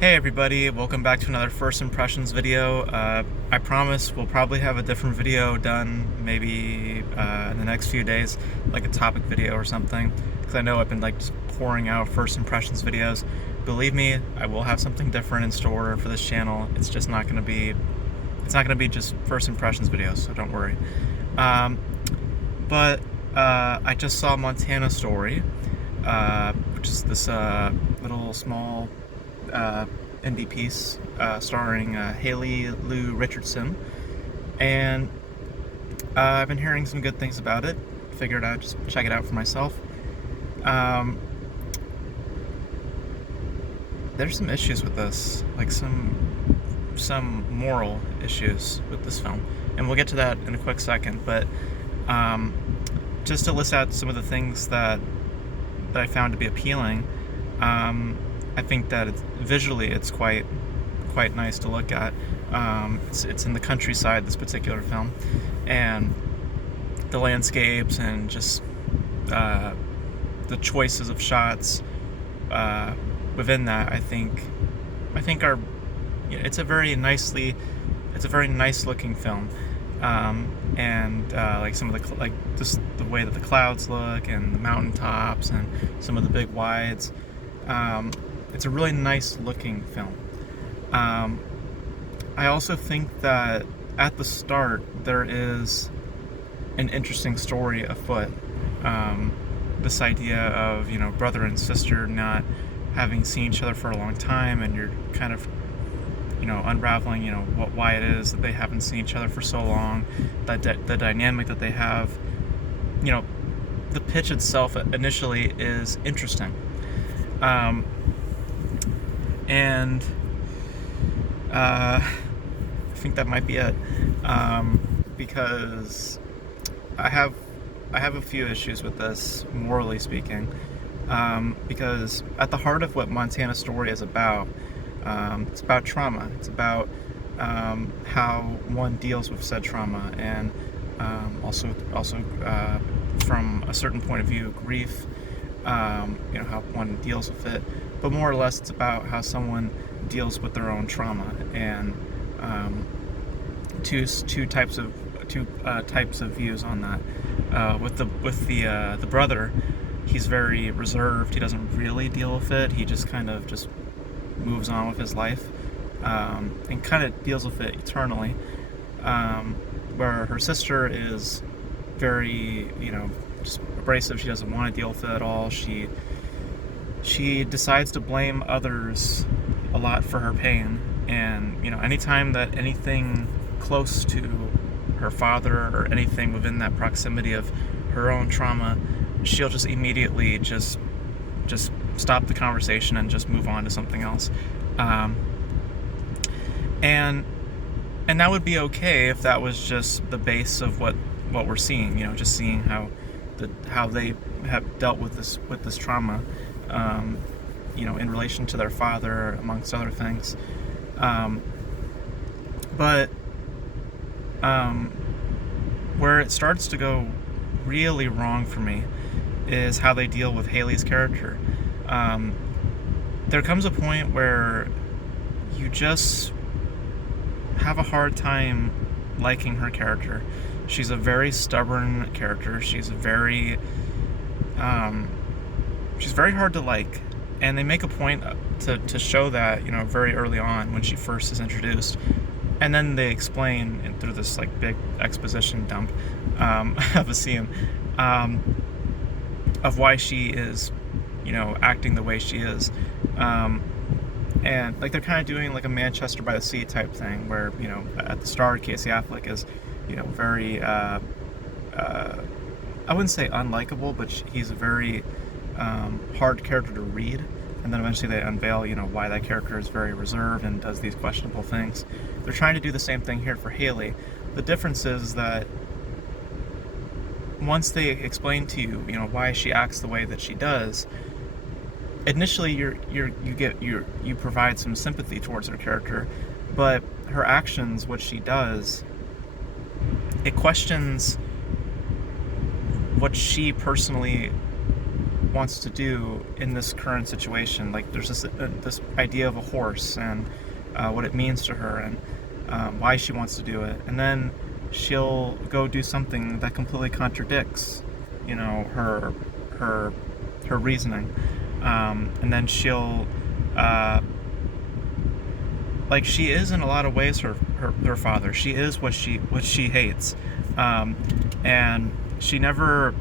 Hey everybody, welcome back to another First Impressions video. I promise we'll probably have a different video done maybe in the next few days, like a topic video or something, because I know I've been just pouring out First Impressions videos. Believe me, I will have something different in store for this channel. It's just not going to be, just First Impressions videos, so don't worry. But I just saw Montana Story, which is this little small indie piece starring Haley Lou Richardson, and I've been hearing some good things about it. Figured I'd just check it out for myself. There's some issues with this, like some moral issues with this film, and we'll get to that in a quick second. But just to list out some of the things that I found to be appealing. I think that visually it's quite nice to look at. It's in the countryside, this particular film, and the landscapes and just the choices of shots within that, I think are, it's a very nice looking film, and like some of the just the way that the clouds look and the mountaintops and some of the big wides. It's a really nice looking film. I also think that at the start there is an interesting story afoot. This idea of, brother and sister not having seen each other for a long time, and you're kind of, unraveling, why it is that they haven't seen each other for so long, the dynamic that they have. The pitch itself initially is interesting. And I think that might be it, because I have a few issues with this, morally speaking, because at the heart of what Montana Story is about, it's about trauma. It's about how one deals with said trauma, and also from a certain point of view, grief. How one deals with it, but more or less it's about how someone deals with their own trauma, and two types of views on that. With the brother, he's very reserved. He doesn't really deal with it. He just kind of just moves on with his life, and kind of deals with it eternally. Where her sister is very, just abrasive. She doesn't want to deal with it at all. She decides to blame others a lot for her pain, and anytime that anything close to her father or anything within that proximity of her own trauma, she'll just immediately just stop the conversation and just move on to something else. And that would be okay if that was just the base of what we're seeing, just seeing how they have dealt with this trauma, in relation to their father, amongst other things. But where it starts to go really wrong for me is how they deal with Haley's character. There comes a point where you just have a hard time liking her character. She's a very stubborn character. She's very hard to like, and they make a point to show that, very early on when she first is introduced, and then they explain through this big exposition dump of a scene, of why she is, acting the way she is, and they're kind of doing a Manchester by the Sea type thing, where at the start Casey Affleck is very I wouldn't say unlikable, but he's a very hard character to read, and then eventually they unveil why that character is very reserved and does these questionable things. They're trying to do the same thing here for Haley. The difference is that once they explain to you why she acts the way that she does, initially you provide some sympathy towards her character, but her actions, what she does, it questions what she personally wants to do in this current situation. Like there's this idea of a horse and what it means to her, and why she wants to do it, and then she'll go do something that completely contradicts, her her reasoning, and then she'll like she is in a lot of ways her father. She is what she hates, and she never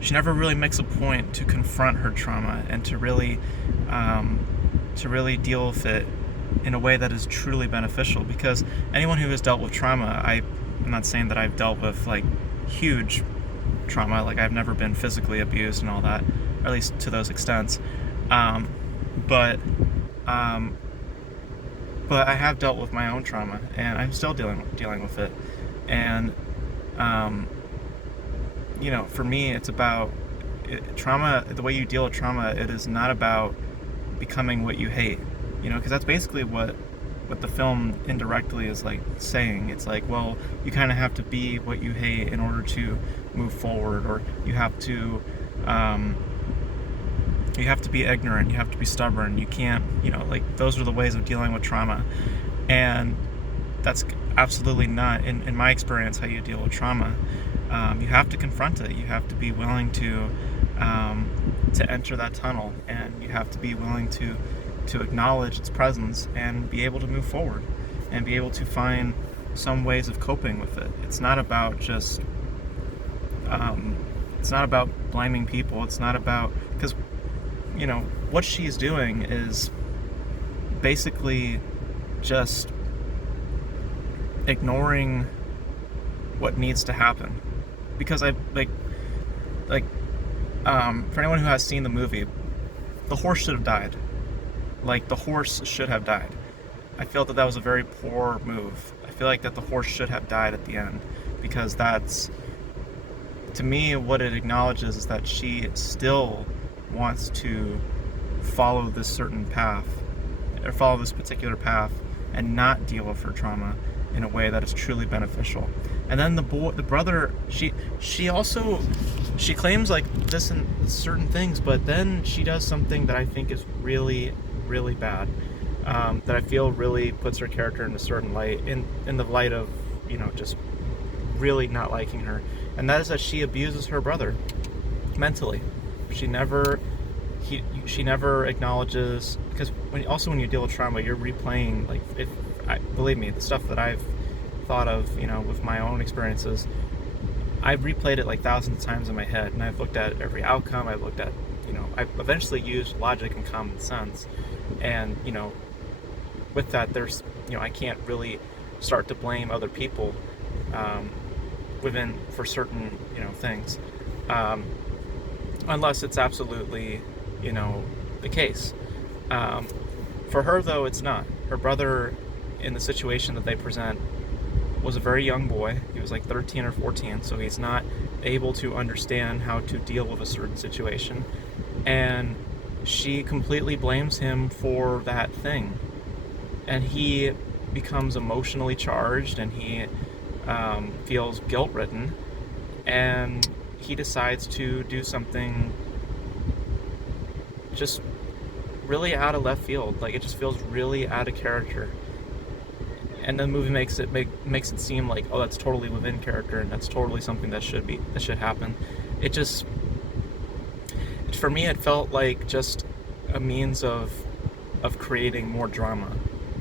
really makes a point to confront her trauma and to really deal with it in a way that is truly beneficial. Because anyone who has dealt with trauma, I'm not saying that I've dealt with like huge trauma, like I've never been physically abused and all that, or at least to those extents, but I have dealt with my own trauma, and I'm still dealing with it. And for me, it's about trauma. The way you deal with trauma, it is not about becoming what you hate. Because that's basically what the film indirectly is like saying. It's like, well, you kind of have to be what you hate in order to move forward, or you have to be ignorant, you have to be stubborn, you can't, like those are the ways of dealing with trauma. And that's absolutely not, in my experience, how you deal with trauma. You have to confront it, you have to be willing to enter that tunnel, and you have to be willing to acknowledge its presence and be able to move forward and be able to find some ways of coping with it. It's not about just it's not about blaming people. It's not about, because what she's doing is basically just ignoring what needs to happen. Because I for anyone who has seen the movie, the horse should have died. Like, the horse should have died. I felt that was a very poor move. I feel like that the horse should have died at the end, because that's, to me, what it acknowledges is that she still wants to follow this certain path, or follow this particular path, and not deal with her trauma in a way that is truly beneficial. And then the brother, she also claims like this and certain things, but then she does something that I think is really, really bad, that I feel really puts her character in a certain light, in the light of, just really not liking her. And that is that she abuses her brother mentally. She never acknowledges, because when you deal with trauma, you're replaying, like, believe me, the stuff that I've thought of, with my own experiences, I've replayed it like thousands of times in my head, and I've looked at every outcome. I've looked at, I've eventually used logic and common sense, and with that, there's, I can't really start to blame other people for certain, things, unless it's absolutely, the case. For her, though, it's not. Her brother, in the situation that they present, was a very young boy. He was like 13 or 14, so he's not able to understand how to deal with a certain situation. And she completely blames him for that thing. And he becomes emotionally charged, and he feels guilt-ridden, and he decides to do something just really out of left field. Like, it just feels really out of character. And the movie makes it seem like, oh, that's totally within character, and that's totally something that should happen. For me, it felt like just a means of creating more drama,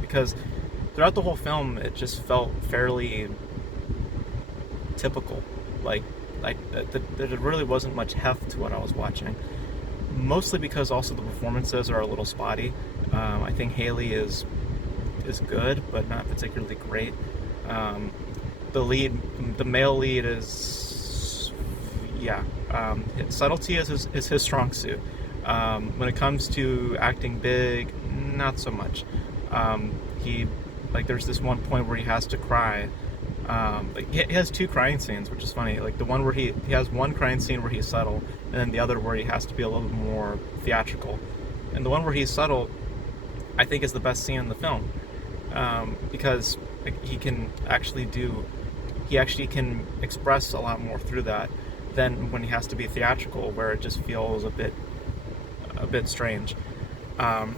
because throughout the whole film, it just felt fairly typical. Like there really wasn't much heft to what I was watching. Mostly because also the performances are a little spotty. I think Haley is good, but not particularly great. The male lead is, subtlety is his strong suit. When it comes to acting big, not so much. There's this one point where he has to cry. He has two crying scenes, which is funny. Like, the one where he has one crying scene where he's subtle, and then the other where he has to be a little more theatrical. And the one where he's subtle, I think, is the best scene in the film, because he can actually can express a lot more through that. than when he has to be theatrical, where it just feels a bit strange. Um,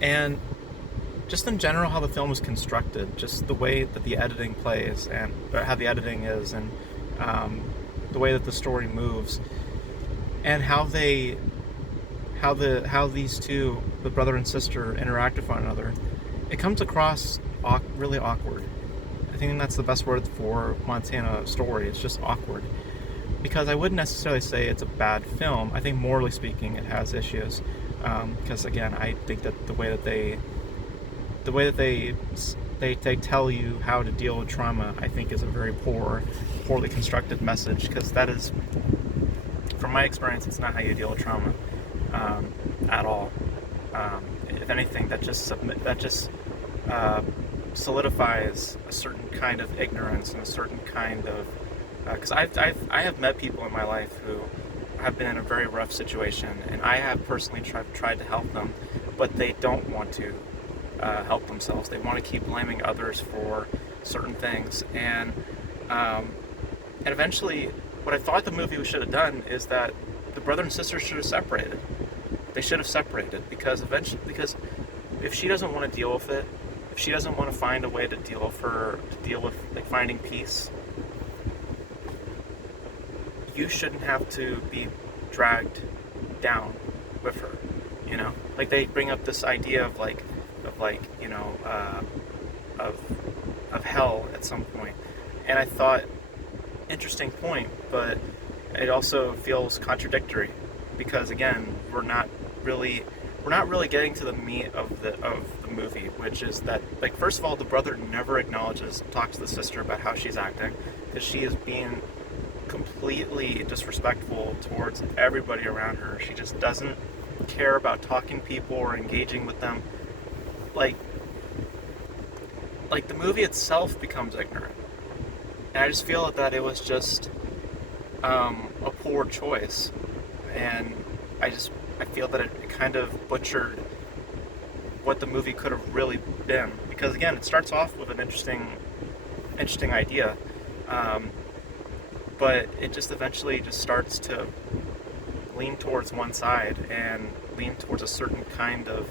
and just in general, how the film is constructed, just the way that the editing plays, and how the editing is, and um, the way that the story moves, and how these two, the brother and sister, interact with one another. It comes across really awkward. I think that's the best word for Montana story. It's just awkward, because I wouldn't necessarily say it's a bad film. I think morally speaking, it has issues. Because again, I think that the way that they tell you how to deal with trauma, I think is a very poorly constructed message. Because that is, from my experience, it's not how you deal with trauma at all. If anything, that just solidifies a certain kind of ignorance and a certain kind of, because I have met people in my life who have been in a very rough situation, and I have personally tried to help them, but they don't want to help themselves. They want to keep blaming others for certain things, and eventually, what I thought the movie should have done is that the brother and sister should have separated. They should have separated, because if she doesn't want to deal with it, if she doesn't want to find a way to deal with like finding peace, you shouldn't have to be dragged down with her. You know, like they bring up this idea of you know, of hell at some point, and I thought, interesting point, but it also feels contradictory, because again, we're not really getting to the meat of the movie, which is that, like, first of all, the brother never talks to the sister about how she's acting, because she is being completely disrespectful towards everybody around her. She just doesn't care about talking to people or engaging with them. Like the movie itself becomes ignorant, and I just feel that it was just a poor choice, and I feel that it kind of butchered what the movie could have really been, because again, it starts off with an interesting idea, but it just eventually just starts to lean towards one side and lean towards a certain kind of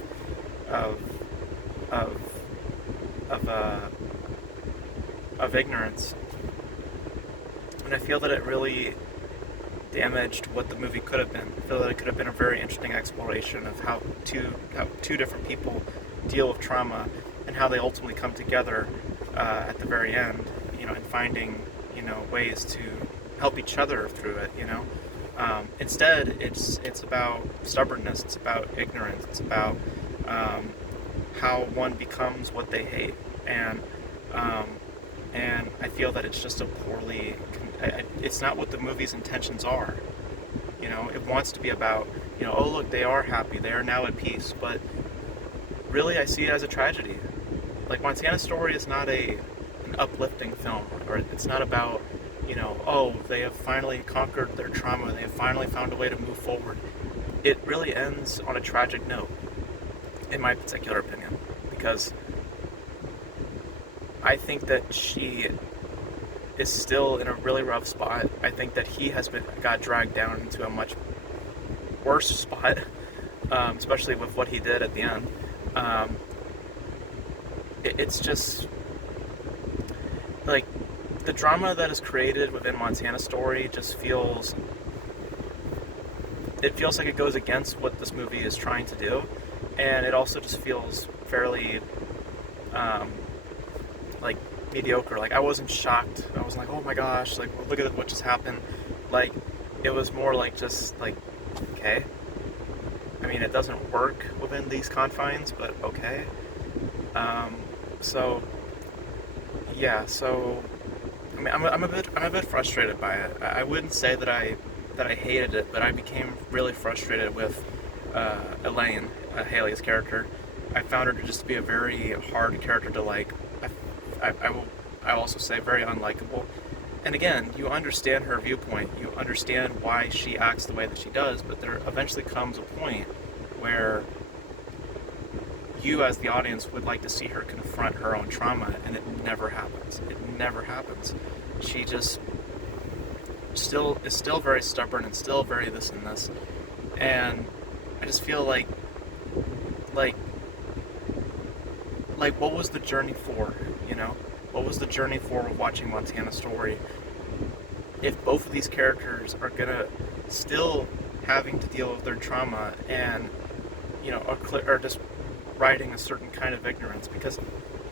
of ignorance, and I feel that it really damaged what the movie could have been. I feel that it could have been a very interesting exploration of how two different people deal with trauma, and how they ultimately come together at the very end, you know, and finding, you know, ways to help each other through it, you know. Instead, it's about stubbornness, it's about ignorance, it's about how one becomes what they hate, and I feel that it's just a it's not what the movie's intentions are. You know, it wants to be about, you know, oh look, they are happy, they are now at peace, but really I see it as a tragedy. Like, Montana Story is not an uplifting film, or it's not about, you know, oh, they have finally conquered their trauma, they have finally found a way to move forward. It really ends on a tragic note, in my particular opinion, because I think that she is still in a really rough spot. I think that he got dragged down into a much worse spot, especially with what he did at the end. It's just like the drama that is created within Montana Story just feels like it goes against what this movie is trying to do, and it also just feels fairly like mediocre. Like, I wasn't shocked. I wasn't like, oh my gosh, like, look at what just happened. Like, it was more like, just like, okay. I mean, it doesn't work within these confines, but okay. So yeah. So I mean, I'm a bit frustrated by it. I wouldn't say that I hated it, but I became really frustrated with Elaine, Haley's character. I found her to just be a very hard character to like. I will also say very unlikable. And again, you understand her viewpoint. You understand why she acts the way that she does, but there eventually comes a point where you, as the audience, would like to see her confront her own trauma, and it never happens. It never happens. She just still is still very stubborn and still very this and this, and I just feel like what was the journey for? You know, what was the journey for watching Montana Story? If both of these characters are gonna still having to deal with their trauma and are just riding a certain kind of ignorance, because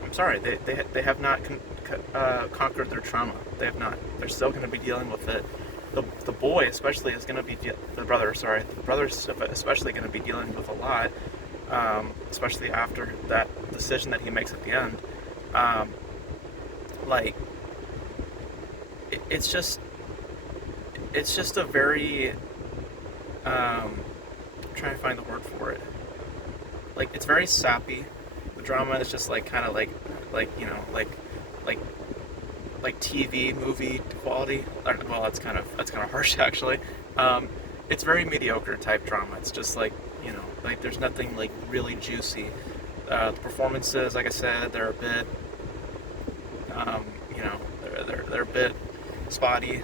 I'm sorry, they have not conquered their trauma. They have not. They're still going to be dealing with it. The boy especially is going to be the brother's especially going to be dealing with a lot, especially after that decision that he makes at the end. Like it's just a very I'm trying to find the word for it. Like, it's very sappy. The drama is just like kind of like like TV movie quality. Well, that's kind of harsh actually. It's very mediocre type drama. It's just like like there's nothing like really juicy. The performances, like I said, they're a bit they're a bit spotty.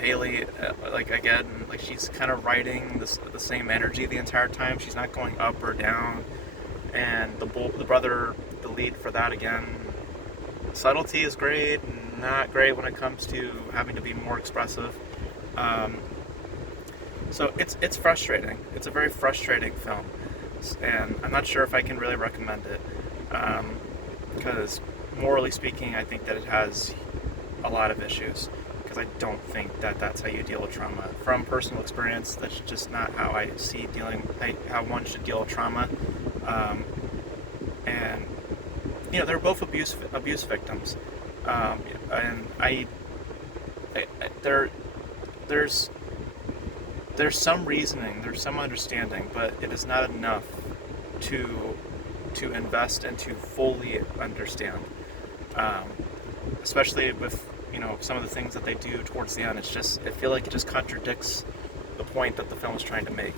Haley, like again, like she's kind of riding the same energy the entire time. She's not going up or down. And the brother, the lead for that again, subtlety is great, not great when it comes to having to be more expressive. So it's frustrating. It's a very frustrating film, and I'm not sure if I can really recommend it, because morally speaking, I think that it has a lot of issues. Because I don't think that that's how you deal with trauma. From personal experience, that's just not how I see how one should deal with trauma. And they're both abuse victims, and there's some reasoning, there's some understanding, but it is not enough to invest and to fully understand, especially with some of the things that they do towards the end. I feel like it just contradicts the point that the film is trying to make.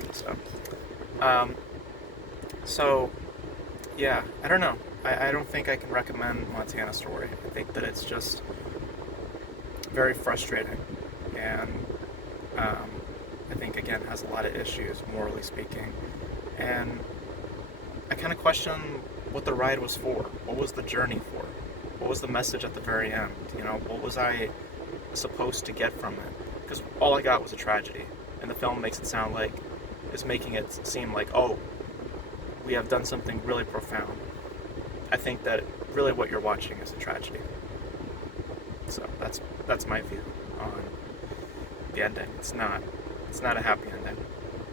So yeah, I don't know. I don't think I can recommend Montana Story. I think that it's just very frustrating, and I think again has a lot of issues morally speaking, and I kind of question what the ride was for. What was the journey for? What was the message at the very end? What was I supposed to get from it? Because all I got was a tragedy, and the film makes it making it seem like, oh, we have done something really profound. I think that really what you're watching is a tragedy. So that's my view on the ending. It's not a happy ending.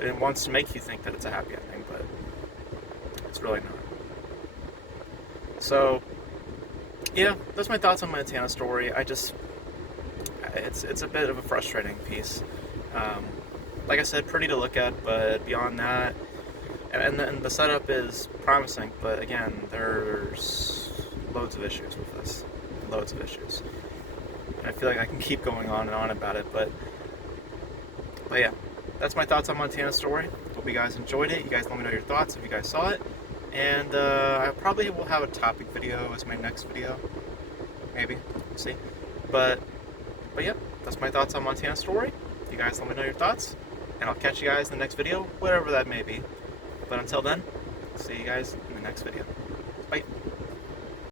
It wants to make you think that it's a happy ending, but it's really not. So yeah, that's my thoughts on Montana Story. It's a bit of a frustrating piece. Like I said, pretty to look at, but beyond that, and the setup is promising, but again, there's loads of issues with this. Loads of issues. And I feel like I can keep going on and on about it, but yeah, that's my thoughts on Montana Story. Hope you guys enjoyed it. You guys let me know your thoughts if you guys saw it. And I probably will have a topic video as my next video. Maybe. We'll see. But yeah, that's my thoughts on Montana Story. You guys let me know your thoughts. And I'll catch you guys in the next video, whatever that may be. But until then, see you guys in the next video. Bye.